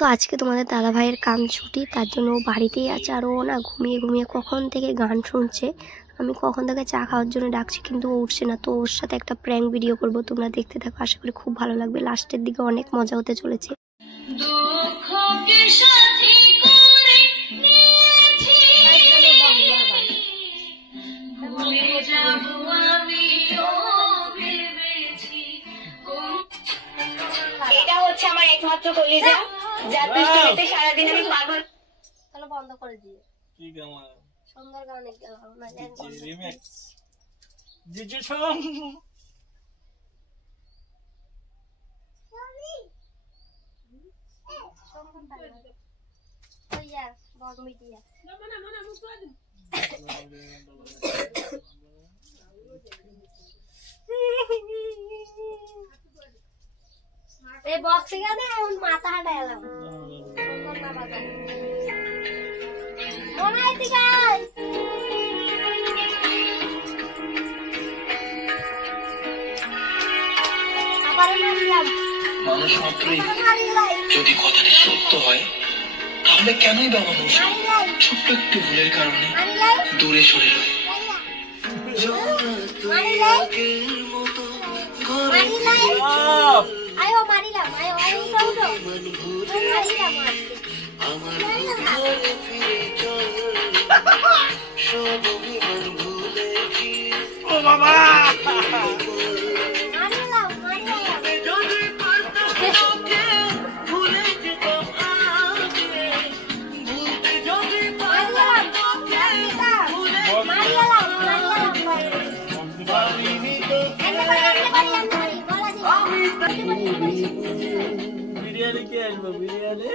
তো আজকে তোমাদের দাদা ভাইয়ের কাম ছুটি, তার জন্য ও বাড়িতেই আছে। আর ও না ঘুমিয়ে ঘুমিয়ে কখন থেকে গান শুনছে। আমি কখন থেকে চা খাওয়ার জন্য ডাকছি কিন্তু ও উঠছে না। তো ওর সাথে একটা প্র্যাঙ্ক ভিডিও করব, তোমরা দেখতে থাকো, আশা করি খুব ভালো লাগবে। লাস্টের দিকে অনেক মজা হতে চলেছে। এটা হচ্ছে আমার একমাত্র কলিজা, যার পৃষ্ঠপোষে সারাদিন আমি পাগল। তাহলে বন্ধ করে দিয়ে কি গাওয়া সুন্দর গান গাও না রিমিক্স জিজু সং ওইয়া বগ মিডিয়া না মুখ দাও এই বক্সে গেলে এখন মাথা হাঁটাইলাম সুন্দর না বাজা ওনাই দিগাই আবার মারিলাম মানুষ মাত্রই যদি কথাটি সত্য হয় তাহলে কেনই বা মানুষ ছোট্ট একটু ভুলের কারণে দূরে সরে রয়। আয়ো মারিলাম আয়ো আয়ো উঠো উঠো মারিলাম ও বাবা বিরিয়ানি কে আসবো বিরিয়ানি